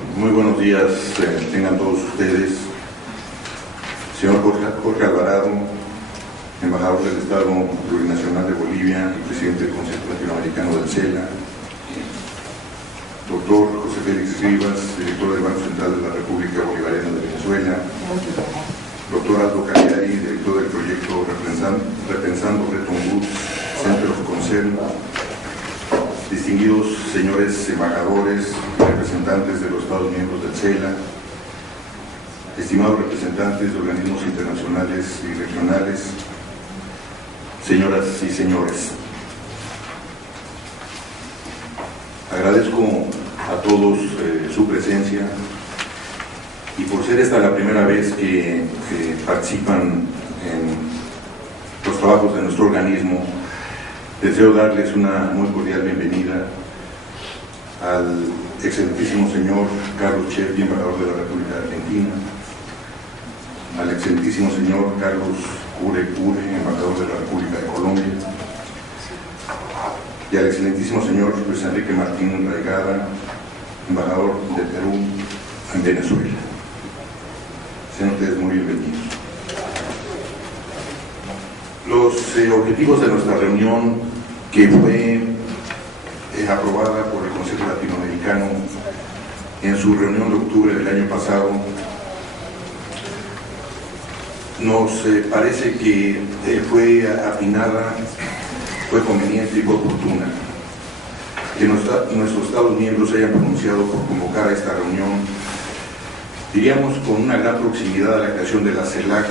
Muy buenos días, tengan todos ustedes. Señor Jorge Alvarado, embajador del Estado Plurinacional de Bolivia y presidente del Consejo Latinoamericano del CELA. Doctor José Félix Rivas, director del Banco Central de la República Bolivariana de Venezuela. Doctor Aldo Cagliari, director del proyecto Repensando Bretton Woods, Center of Concern. Distinguidos señores embajadores y representantes de los Estados miembros del CELA, estimados representantes de organismos internacionales y regionales, señoras y señores. Agradezco a todos su presencia y por ser esta la primera vez que participan en los trabajos de nuestro organismo, deseo darles una muy cordial bienvenida al excelentísimo señor Carlos Cheppi, embajador de la República Argentina, al excelentísimo señor Carlos Cure, embajador de la República de Colombia, y al excelentísimo señor Luis Enrique Martín Raigada, embajador de Perú en Venezuela. Sean ustedes muy bienvenidos. Los objetivos de nuestra reunión, que fue aprobada por el Consejo Latinoamericano en su reunión de octubre del año pasado, nos parece que fue afinada, fue conveniente y fue oportuna que nuestros Estados miembros se hayan pronunciado por convocar a esta reunión, diríamos con una gran proximidad a la creación de la CELAC.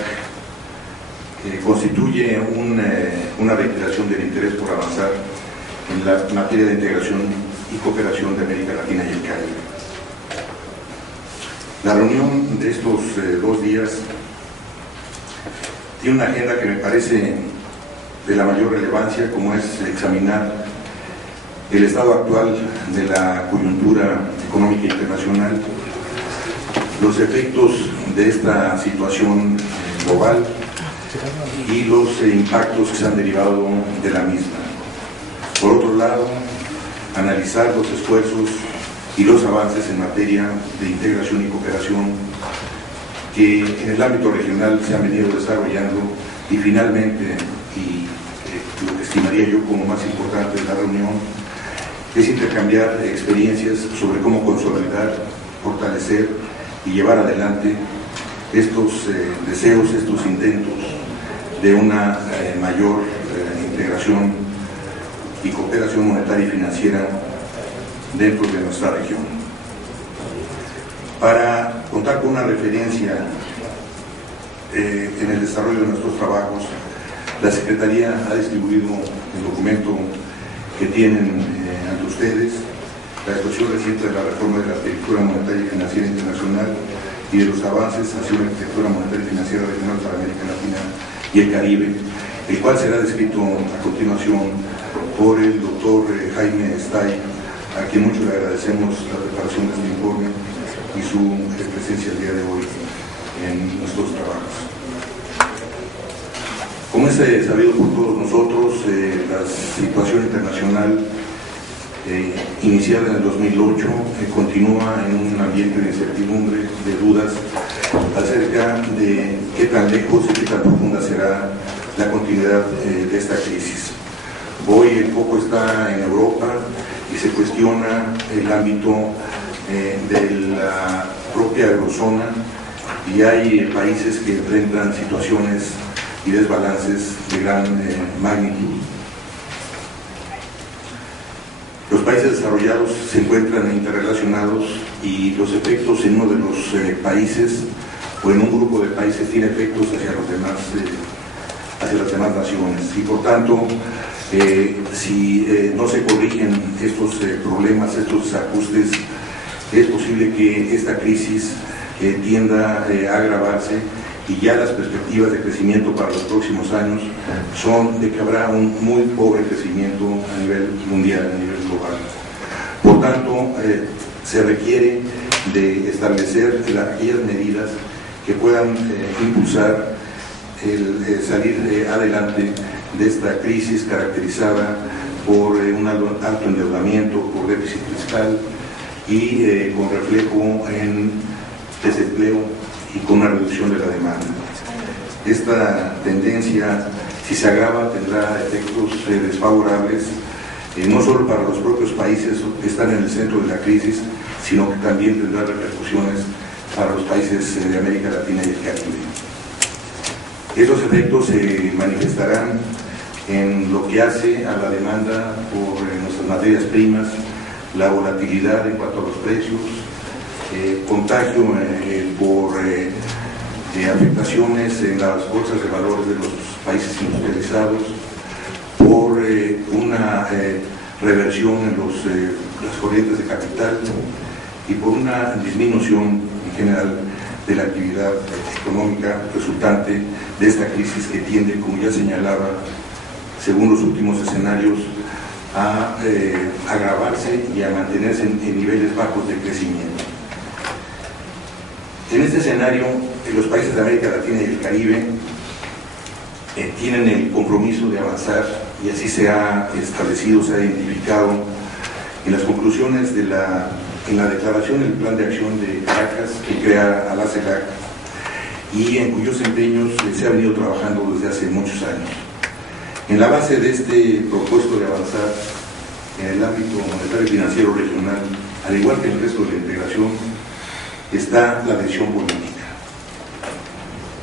Constituye una reiteración del interés por avanzar en la materia de integración y cooperación de América Latina y el Caribe. La reunión de estos 2 días tiene una agenda que me parece de la mayor relevancia, como es examinar el estado actual de la coyuntura económica internacional, los efectos de esta situación global y los impactos que se han derivado de la misma. Por otro lado, analizar los esfuerzos y los avances en materia de integración y cooperación que en el ámbito regional se han venido desarrollando, y finalmente, y lo que estimaría yo como más importante de la reunión, es intercambiar experiencias sobre cómo consolidar, fortalecer y llevar adelante estos deseos, estos intentos de una mayor integración y cooperación monetaria y financiera dentro de nuestra región. Para contar con una referencia en el desarrollo de nuestros trabajos, la Secretaría ha distribuido el documento que tienen ante ustedes, la exposición reciente de la reforma de la arquitectura monetaria y financiera internacional y de los avances hacia una arquitectura monetaria y financiera regional para América Latina y el Caribe, el cual será descrito a continuación por el doctor Jaime Stay, a quien mucho le agradecemos la preparación de este informe y su presencia el día de hoy en nuestros trabajos. Como es sabido por todos nosotros, la situación internacional iniciada en el 2008 continúa en un ambiente de incertidumbre, de dudas acerca de qué tan lejos y qué tan profunda será la continuidad de esta crisis. Hoy el foco está en Europa y se cuestiona el ámbito de la propia eurozona, y hay países que enfrentan situaciones y desbalances de gran magnitud. Los países desarrollados se encuentran interrelacionados y los efectos en uno de los países o en un grupo de países tiene efectos hacia las demás naciones, y por tanto si no se corrigen estos problemas, estos desajustes, es posible que esta crisis tienda a agravarse, y ya las perspectivas de crecimiento para los próximos años son de que habrá un muy pobre crecimiento a nivel mundial, a nivel global. Por tanto, se requiere de establecer aquellas medidas que puedan impulsar el salir adelante de esta crisis caracterizada por un alto endeudamiento, por déficit fiscal y con reflejo en desempleo y con una reducción de la demanda. Esta tendencia, si se agrava, tendrá efectos desfavorables, no solo para los propios países que están en el centro de la crisis, sino que también tendrá repercusiones para los países de América Latina y el Caribe. Estos efectos se manifestarán en lo que hace a la demanda por nuestras materias primas, la volatilidad en cuanto a los precios, contagio por afectaciones en las bolsas de valores de los países industrializados, por una reversión en las corrientes de capital y por una disminución en general de la actividad económica resultante de esta crisis que tiende, como ya señalaba, según los últimos escenarios, a agravarse y a mantenerse en niveles bajos de crecimiento. En este escenario, los países de América Latina y el Caribe tienen el compromiso de avanzar, y así se ha establecido, se ha identificado en las conclusiones en la declaración del Plan de Acción de Caracas que crea a la CELAC y en cuyos empeños se ha venido trabajando desde hace muchos años. En la base de este propósito de avanzar en el ámbito monetario y financiero regional, al igual que en el resto de la integración, está la decisión política.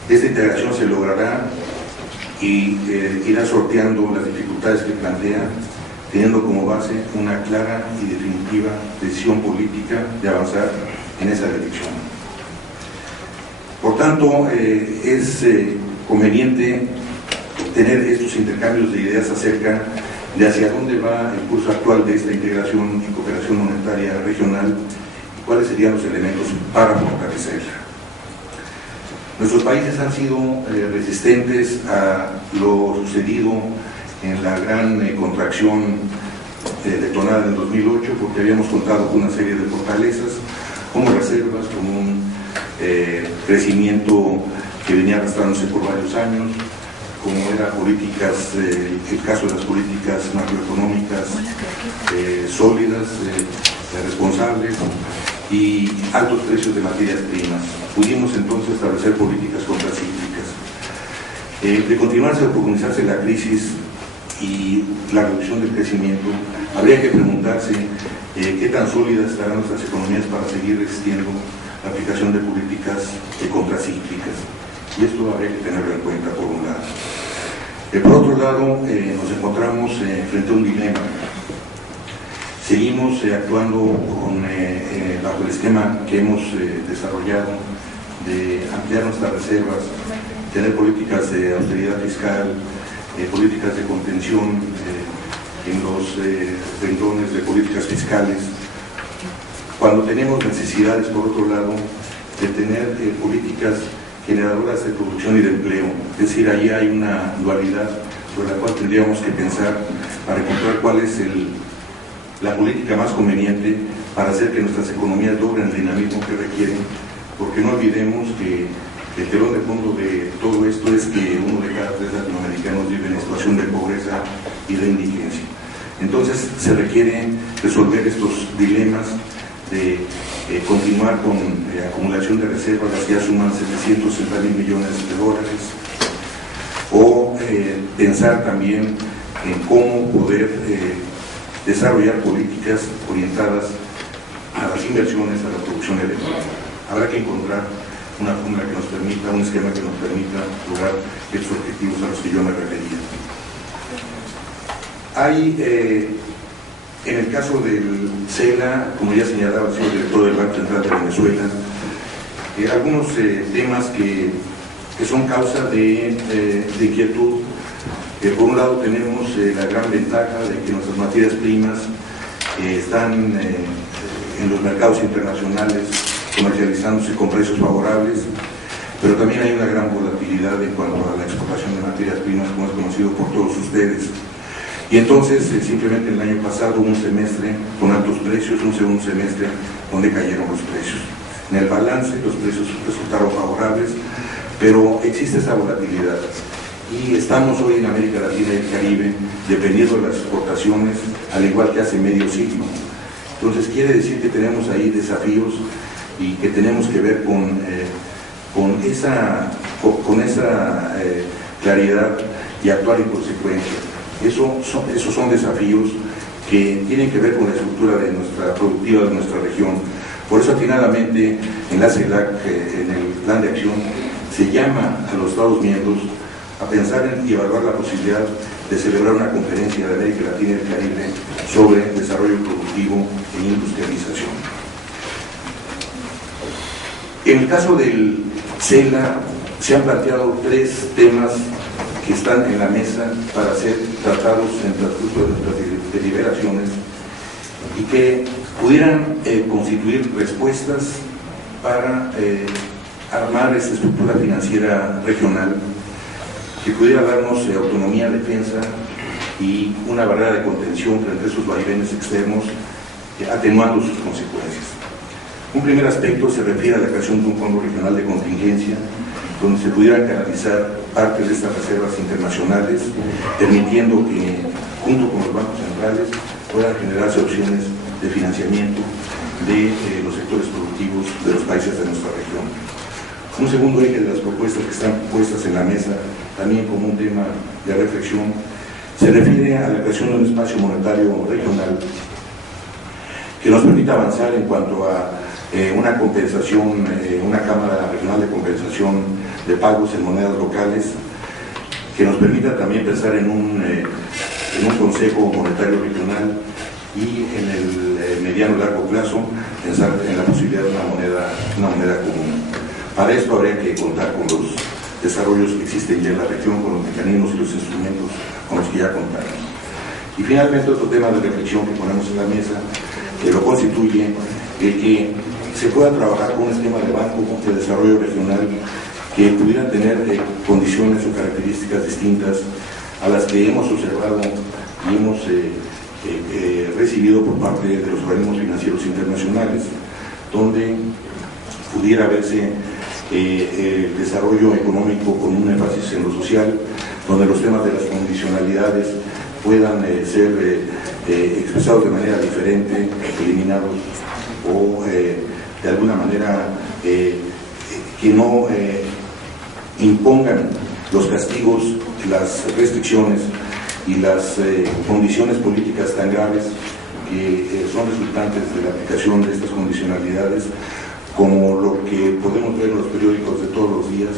Esta integración se logrará y irá sorteando las dificultades que plantea, teniendo como base una clara y definitiva decisión política de avanzar en esa dirección. Por tanto, es conveniente tener estos intercambios de ideas acerca de hacia dónde va el curso actual de esta integración y cooperación monetaria regional y cuáles serían los elementos para fortalecerla. Nuestros países han sido resistentes a lo sucedido en la gran contracción detonada en el 2008, porque habíamos contado con una serie de fortalezas, como reservas, como un crecimiento que venía arrastrándose por varios años, como eran políticas, el caso de las políticas macroeconómicas sólidas, responsables y altos precios de materias primas. Pudimos entonces establecer políticas contracíclicas. De continuarse o profundizarse la crisis y la reducción del crecimiento, habría que preguntarse qué tan sólidas estarán nuestras economías para seguir resistiendo la aplicación de políticas contracíclicas. Y esto habría que tenerlo en cuenta por un lado. Por otro lado, nos encontramos frente a un dilema. Seguimos actuando bajo el esquema que hemos desarrollado de ampliar nuestras reservas, tener políticas de austeridad fiscal, políticas de contención en los renglones de políticas fiscales, cuando tenemos necesidades, por otro lado, de tener políticas generadoras de producción y de empleo. Es decir, ahí hay una dualidad sobre la cual tendríamos que pensar para encontrar cuál es la política más conveniente para hacer que nuestras economías logren el dinamismo que requieren, porque no olvidemos que el telón de fondo de todo esto es que 1 de cada 3 latinoamericanos vive en situación de pobreza y de indigencia. Entonces se requiere resolver estos dilemas de continuar con acumulación de reservas, las que ya suman 760.000 millones de dólares, o pensar también en cómo poder desarrollar políticas orientadas a las inversiones, a la producción del empleo. Habrá que encontrar una fórmula que nos permita, un esquema que nos permita lograr estos objetivos a los que yo me refería. Hay, en el caso del CELA, como ya señalaba el señor director del Banco Central de Venezuela, algunos temas que son causa de inquietud. Por un lado tenemos la gran ventaja de que nuestras materias primas están en los mercados internacionales comercializándose con precios favorables, pero también hay una gran volatilidad en cuanto a la exportación de materias primas, como es conocido por todos ustedes. Y entonces, simplemente el año pasado hubo un semestre con altos precios, un segundo semestre donde cayeron los precios. En el balance los precios resultaron favorables, pero existe esa volatilidad. Y estamos hoy en América Latina y el Caribe dependiendo de las exportaciones, al igual que hace medio siglo. Entonces quiere decir que tenemos ahí desafíos y que tenemos que ver con esa claridad y actuar en consecuencia. Esos son desafíos que tienen que ver con la estructura de nuestra productiva de nuestra región. Por eso, atinadamente, en la CELAC, en el plan de acción, se llama a los Estados miembros a pensar y evaluar la posibilidad de celebrar una conferencia de América Latina y el Caribe sobre desarrollo productivo e industrialización. En el caso del CELA, se han planteado 3 temas que están en la mesa para ser tratados en el transcurso de nuestras deliberaciones y que pudieran constituir respuestas para armar esta estructura financiera regional que pudiera darnos autonomía, defensa y una barrera de contención frente a esos vaivenes externos, atenuando sus consecuencias. Un primer aspecto se refiere a la creación de un fondo regional de contingencia, donde se pudieran canalizar parte de estas reservas internacionales, permitiendo que, junto con los bancos centrales, puedan generarse opciones de financiamiento de los sectores productivos de los países de nuestra región. Un segundo eje de las propuestas que están puestas en la mesa, también como un tema de reflexión, se refiere a la creación de un espacio monetario regional que nos permita avanzar en cuanto a una compensación, una Cámara Regional de Compensación de Pagos en monedas locales, que nos permita también pensar en un Consejo Monetario Regional y en el mediano y largo plazo pensar en la posibilidad de una moneda común. Para esto habría que contar con los desarrollos que existen ya en la región, con los mecanismos y los instrumentos con los que ya contamos. Y finalmente otro tema de reflexión que ponemos en la mesa, que lo constituye el que se pueda trabajar con un esquema de banco de desarrollo regional que pudiera tener condiciones o características distintas a las que hemos observado y hemos recibido por parte de los organismos financieros internacionales, donde pudiera verse el desarrollo económico con un énfasis en lo social, donde los temas de las condicionalidades puedan ser expresados de manera diferente, eliminados o de alguna manera que no impongan los castigos, las restricciones y las condiciones políticas tan graves que son resultantes de la aplicación de estas condicionalidades, como lo que podemos ver en los periódicos de todos los días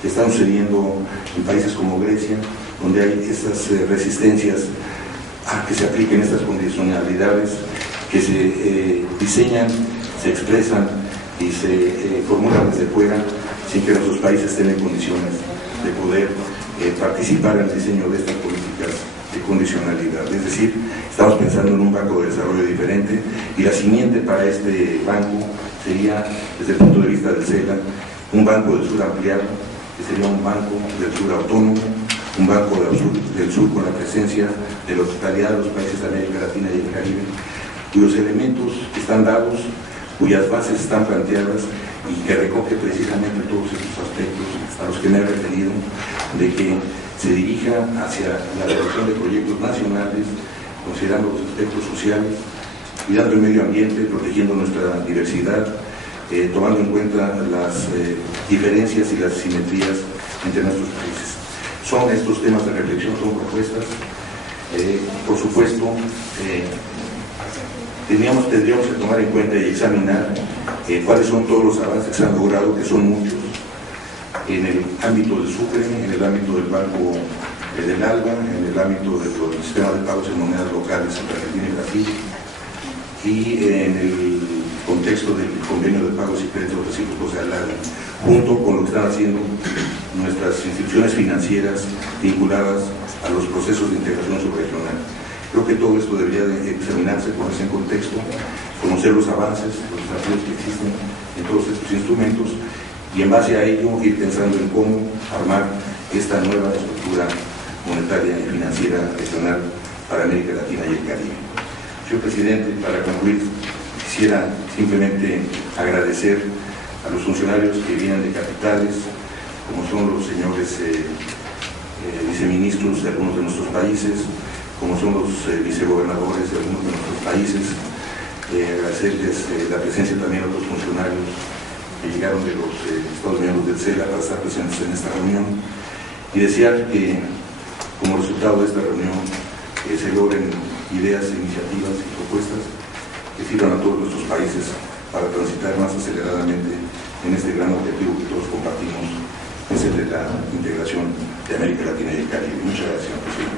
que están sucediendo en países como Grecia, donde hay estas resistencias a que se apliquen estas condicionalidades que se diseñan, se expresan y se formulan desde fuera sin que nuestros países estén en condiciones de poder participar en el diseño de estas políticas de condicionalidad. Es decir, estamos pensando en un banco de desarrollo diferente y la simiente para este banco sería, desde el punto de vista del CELA, un banco del sur ampliado, que sería un banco del sur autónomo, un banco del sur con la presencia de la totalidad de los países de América Latina y el Caribe, cuyos elementos están dados, cuyas bases están planteadas y que recoge precisamente todos estos aspectos a los que me he referido, de que se dirija hacia la realización de proyectos nacionales, considerando los aspectos sociales, cuidando el medio ambiente, protegiendo nuestra diversidad, tomando en cuenta las diferencias y las simetrías entre nuestros países. Son estos temas de reflexión, son propuestas. Por supuesto, tendríamos que tomar en cuenta y examinar cuáles son todos los avances que se han logrado, que son muchos, en el ámbito del Sucre, en el ámbito del Banco del ALBA, en el ámbito del sistema de pagos en monedas locales entre Argentina y Brasil, y en el contexto del convenio de pagos y créditos recíprocos de ALAD, junto con lo que están haciendo nuestras instituciones financieras vinculadas a los procesos de integración subregional. Creo que todo esto debería de examinarse, ponerse en contexto, conocer los avances, los desafíos que existen en todos estos instrumentos y en base a ello ir pensando en cómo armar esta nueva estructura monetaria y financiera regional para América Latina y el Caribe. Señor Presidente, para concluir, quisiera simplemente agradecer a los funcionarios que vienen de capitales, como son los señores viceministros de algunos de nuestros países, como son los vicegobernadores de algunos de nuestros países, agradecerles la presencia también a otros funcionarios que llegaron de los Estados miembros del CELA para estar presentes en esta reunión, y desear que como resultado de esta reunión se logren ideas, iniciativas y propuestas que sirvan a todos nuestros países para transitar más aceleradamente en este gran objetivo que todos compartimos, es el de la integración de América Latina y el Caribe. Muchas gracias, señor presidente.